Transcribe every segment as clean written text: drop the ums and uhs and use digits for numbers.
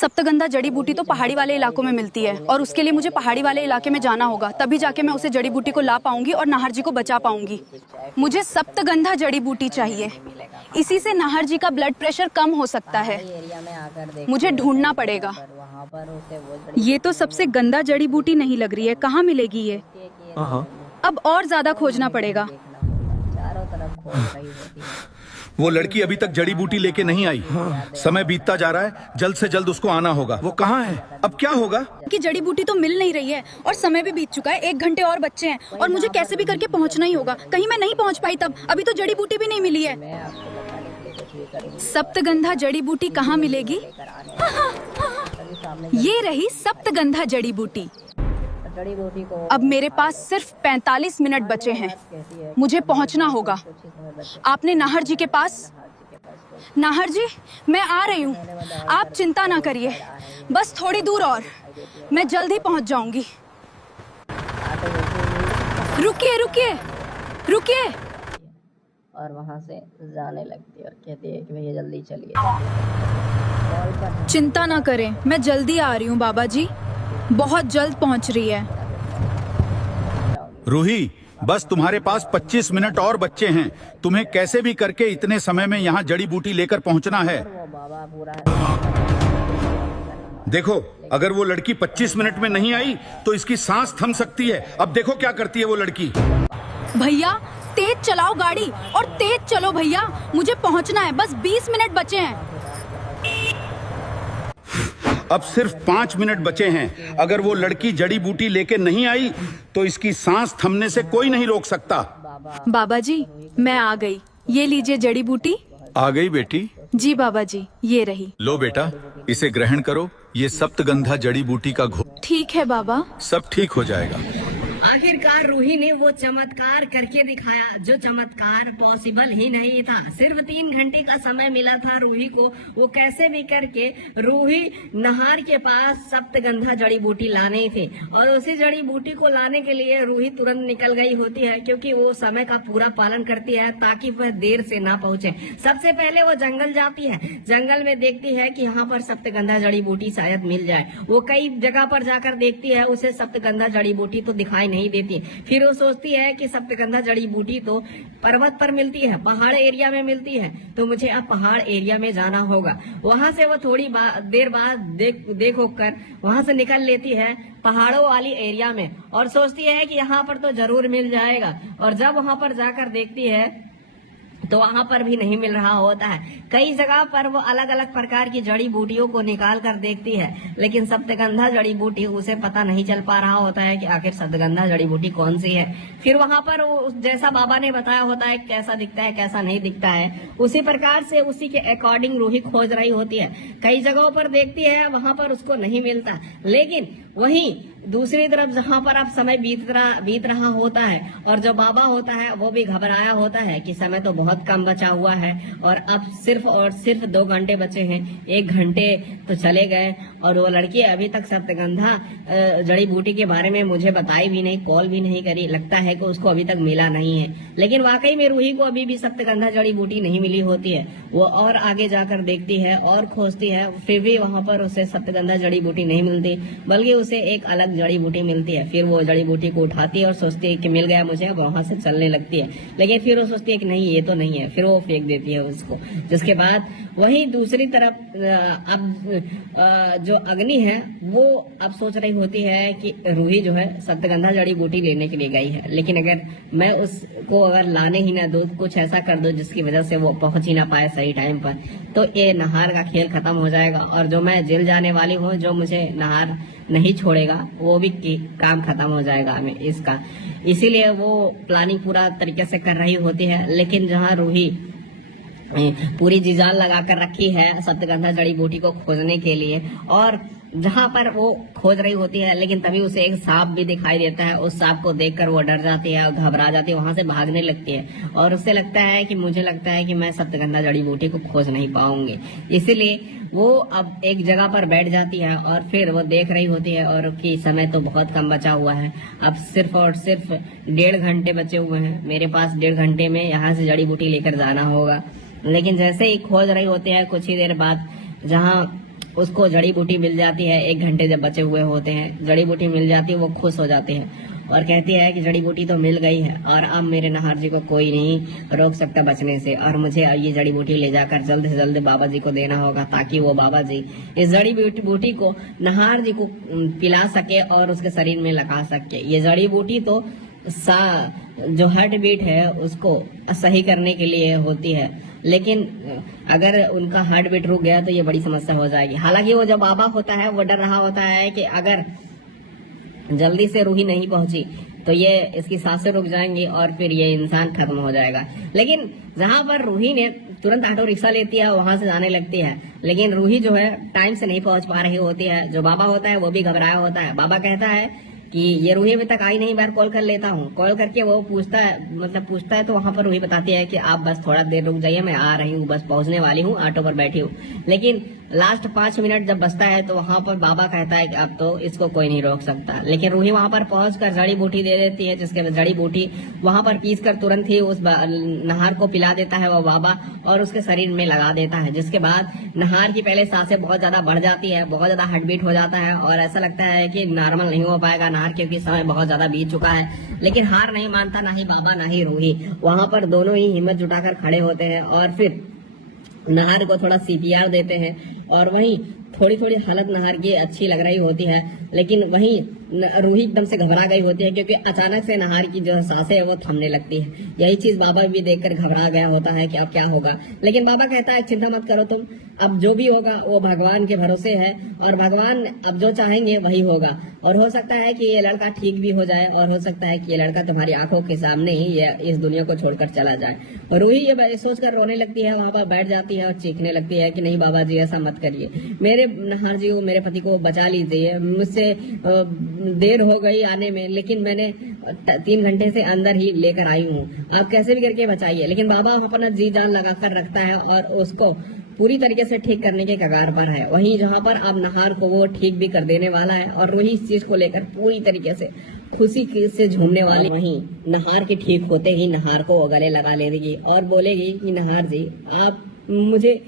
सप्तगंधा जड़ी बूटी तो पहाड़ी वाले इलाकों में मिलती है और उसके लिए मुझे पहाड़ी वाले इलाके में जाना होगा, तभी जाके मैं उसे जड़ी बूटी को ला पाऊंगी और नाहर जी को बचा पाऊंगी। मुझे सप्तगंधा जड़ी बूटी चाहिए, इसी से नाहर जी का ब्लड प्रेशर कम हो सकता है। मुझे ढूंढना पड़ेगा। ये तो सबसे गंदा जड़ी बूटी नहीं लग रही है, कहाँ मिलेगी ये? अब और ज्यादा खोजना पड़ेगा। वो लड़की अभी तक जड़ी बूटी लेके नहीं आई। समय बीतता जा रहा है, जल्द से जल्द उसको आना होगा। वो कहाँ है? अब क्या होगा? कि जड़ी बूटी तो मिल नहीं रही है और समय भी बीत चुका है, 1 घंटे और बच्चे हैं और मुझे कैसे भी करके पहुंचना ही होगा। कहीं मैं नहीं पहुंच पाई तब, अभी तो जड़ी बूटी भी नहीं मिली है। सप्तगंधा जड़ी बूटी कहाँ मिलेगी? ये रही सप्तगंधा जड़ी बूटी। अब मेरे पास सिर्फ 45 मिनट बचे हैं, मुझे पहुंचना होगा। आपने नाहर जी के पास? नाहर जी, मैं आ रही हूँ, आप चिंता ना करिए, बस थोड़ी दूर और, मैं जल्द ही पहुंच जाऊंगी। रुकिए रुकिए रुकिए। और वहाँ से जाने लगती है और कहती है कि भैया जल्दी चलिए। चिंता ना करें, मैं जल्दी आ रही हूँ बाबा जी, बहुत जल्द पहुंच रही है। रूही, बस तुम्हारे पास 25 मिनट और बच्चे हैं। तुम्हें कैसे भी करके इतने समय में यहाँ जड़ी बूटी लेकर पहुँचना है। देखो, अगर वो लड़की 25 मिनट में नहीं आई तो इसकी सांस थम सकती है। अब देखो क्या करती है वो लड़की। भैया तेज चलाओ गाड़ी और तेज चलो भैया, मुझे पहुंचना है, बस 20 मिनट बचे हैं। अब सिर्फ 5 मिनट बचे हैं। अगर वो लड़की जड़ी बूटी लेके नहीं आई तो इसकी सांस थमने से कोई नहीं रोक सकता। बाबा जी, मैं आ गई, ये लीजिए जड़ी बूटी। आ गई बेटी? जी बाबा जी, ये रही। लो बेटा, इसे ग्रहण करो। ये सप्तगंधा जड़ी बूटी का घोल। ठीक है बाबा। सब ठीक हो जाएगा। आखिरकार रूही ने वो चमत्कार करके दिखाया जो चमत्कार पॉसिबल ही नहीं था। सिर्फ 3 घंटे का समय मिला था रूही को। वो कैसे भी करके रूही नहर के पास सप्तगंधा जड़ी बूटी लाने थे और उसी जड़ी बूटी को लाने के लिए रूही तुरंत निकल गई होती है, क्योंकि वो समय का पूरा पालन करती है ताकि वह देर से ना पहुंचे। सबसे पहले वो जंगल जाती है, जंगल में देखती है कि यहाँ पर सप्तगंधा जड़ी बूटी शायद मिल जाए। वो कई जगह पर जाकर देखती है, उसे सप्तगंधा जड़ी बूटी तो दिखाई नहीं देती। फिर वो सोचती है कि सप्तगंधा जड़ी बूटी तो पर्वत पर मिलती है, पहाड़ एरिया में मिलती है, तो मुझे अब पहाड़ एरिया में जाना होगा। वहां से वो थोड़ी देर बाद देख होकर वहां से निकल लेती है पहाड़ों वाली एरिया में और सोचती है कि यहाँ पर तो जरूर मिल जाएगा। और जब वहां पर जाकर देखती है तो वहां पर भी नहीं मिल रहा होता है। कई जगह पर वो अलग अलग प्रकार की जड़ी बूटियों को निकाल कर देखती है, लेकिन सप्तगंधा जड़ी बूटी उसे पता नहीं चल पा रहा होता है कि आखिर सप्तगंधा जड़ी बूटी कौन सी है। फिर वहां पर जैसा बाबा ने बताया होता है कैसा दिखता है कैसा नहीं दिखता है, उसी प्रकार से उसी के अकॉर्डिंग रूही खोज रही होती है। कई जगहों पर देखती है, वहां पर उसको नहीं मिलता, लेकिन वहीं दूसरी तरफ जहां पर अब समय बीत रहा होता है और जो बाबा होता है वो भी घबराया होता है कि समय तो बहुत कम बचा हुआ है और अब सिर्फ 2 घंटे बचे हैं। 1 घंटे तो चले गए और वो लड़की अभी तक सप्तगंधा जड़ी बूटी के बारे में मुझे बताई भी नहीं, कॉल भी नहीं करी। लगता है कि उसको अभी तक मिला नहीं है, लेकिन वाकई में रूही को अभी भी सप्तगंधा जड़ी बूटी नहीं मिली होती है। वो और आगे जाकर देखती है और खोजती है, फिर भी वहां पर उसे सप्तगंधा जड़ी बूटी नहीं मिलती, बल्कि उसे एक अलग जड़ी बूटी मिलती है। फिर वो जड़ी बूटी को उठाती है और सोचती है कि मिल गया मुझे, अब वहां से चलने लगती है। लेकिन फिर वो सोचती है कि नहीं, ये तो नहीं है, फिर वो फेंक देती है उसको। जिसके बाद वही दूसरी तरफ अब जो अग्नि है वो अब सोच रही होती है कि रूही जो है सप्तगंधा जड़ी बूटी लेने के लिए गई है, लेकिन अगर मैं उसको अगर लाने ही ना दो, कुछ ऐसा कर दो जिसकी वजह से वो पहुंच ही ना पाए सही टाइम पर, तो ये नहार का खेल खत्म हो जाएगा और जो मैं जेल जाने वाली हूँ, जो मुझे नहार नहीं छोड़ेगा, वो भी काम खत्म हो जाएगा हमें इसका। इसीलिए वो प्लानिंग पूरा तरीके से कर रही होती है। लेकिन जहाँ रूही पूरी जिजान लगा कर रखी है सप्तगंधा जड़ी बूटी को खोजने के लिए और जहां पर वो खोज रही होती है, लेकिन तभी उसे एक सांप भी दिखाई देता है। उस सांप को देखकर वो डर जाती है और घबरा जाती है, वहां से भागने लगती है और उससे लगता है कि मुझे लगता है कि मैं सप्तगंधा जड़ी बूटी को खोज नहीं पाऊंगी। इसीलिए वो अब एक जगह पर बैठ जाती है और फिर वो देख रही होती है और कि समय तो बहुत कम बचा हुआ है, अब सिर्फ और सिर्फ 1.5 घंटे बचे हुए हैं मेरे पास। 1.5 घंटे में यहाँ से जड़ी बूटी लेकर जाना होगा। लेकिन जैसे ही खोज रही होती है, कुछ ही देर बाद जहाँ उसको जड़ी बूटी मिल जाती है। 1 घंटे जब बचे हुए होते हैं, जड़ी बूटी मिल जाती है, वो खुश हो जाती है और कहती है कि जड़ी बूटी तो मिल गई है और अब मेरे नाहर जी को कोई नहीं रोक सकता बचने से, और मुझे अब ये जड़ी बूटी ले जाकर जल्द से जल्द बाबा जी को देना होगा ताकि वो बाबा जी इस जड़ी बूटी को नाहर जी को पिला सके और उसके शरीर में लगा सके। ये जड़ी बूटी तो जो हार्ट बीट है उसको सही करने के लिए होती है, लेकिन अगर उनका हार्ट बीट रुक गया तो ये बड़ी समस्या हो जाएगी। हालांकि वो जो बाबा होता है वो डर रहा होता है कि अगर जल्दी से रूही नहीं पहुंची तो ये इसकी सांसें रुक जाएंगी और फिर ये इंसान खत्म हो जाएगा। लेकिन जहां पर रूही ने तुरंत ऑटो रिक्शा लेती है वहां से जाने लगती है, लेकिन रूही जो है टाइम से नहीं पहुंच पा रही होती है। जो बाबा होता है वो भी घबराया होता है। बाबा कहता है कि ये रूही अभी तक आई नहीं, बार कॉल कर लेता हूँ। कॉल करके वो पूछता है तो वहां पर रूही बताती है कि आप बस थोड़ा देर रुक जाइए, मैं आ रही हूँ, बस पहुंचने वाली हूँ, ऑटो पर बैठी हूँ। लेकिन लास्ट 5 मिनट जब बचता है तो वहां पर बाबा कहता है कि अब तो इसको कोई नहीं रोक सकता। लेकिन रूही वहां पर पहुंचकर जड़ी बूटी दे देती है, जिसके बाद जड़ी बूटी वहां पर पीस कर तुरंत ही उस नहार को पिला देता है वो बाबा और उसके शरीर में लगा देता है। जिसके बाद नहार की पहले सांसें बहुत ज्यादा बढ़ जाती है, बहुत ज्यादा हार्ट बीट हो जाता है और ऐसा लगता है कि नॉर्मल नहीं हो पाएगा नहार, क्योंकि समय बहुत ज्यादा बीत चुका है। लेकिन हार नहीं मानता ना ही बाबा ना ही रूही। वहां पर दोनों ही हिम्मत जुटाकर खड़े होते हैं और फिर नहार को थोड़ा CPR देते हैं और वहीं थोड़ी थोड़ी हालत नहार की अच्छी लग रही होती है, लेकिन वहीं रूही एकदम से घबरा गई होती है क्योंकि अचानक से नहार की जो सांसें है वो थमने लगती है। यही चीज बाबा भी देखकर घबरा गया होता है कि अब क्या होगा। लेकिन बाबा कहता है चिंता मत करो तुम, अब जो भी होगा वो भगवान के भरोसे है और भगवान अब जो चाहेंगे वही होगा। और हो सकता है कि ये लड़का ठीक भी हो जाए और हो सकता है कि ये लड़का तुम्हारी आंखों के सामने ही ये इस दुनिया को छोड़कर चला जाए। और रूही ये सोचकर रोने लगती है, वहां पर बैठ जाती है और चीखने लगती है कि नहीं बाबा जी ऐसा मत करिए, मेरे नहार जी को, मेरे पति को बचा लीजिए। मुझसे देर हो गई आने में, लेकिन मैंने 3 घंटे से अंदर ही लेकर आई हूँ, आप कैसे भी करके बचाइए। लेकिन बाबा अपना जी जान लगाकर रखता है और उसको पूरी तरीके से ठीक करने के कगार पर है। वहीं जहाँ पर अब नहार को वो ठीक भी कर देने वाला है और वही इस चीज को लेकर पूरी तरीके से खुशी से झूमने वाली। वहीं नहार के ठीक होते ही नहार को गले लगा लेगी और बोलेगी कि नहार जी आप मुझे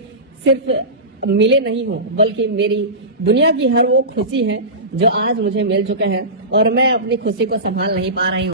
सिर्फ मिले नहीं हो बल्कि मेरी दुनिया की हर वो खुशी है जो आज मुझे मिल चुका है और मैं अपनी खुशी को संभाल नहीं पा रही हूँ।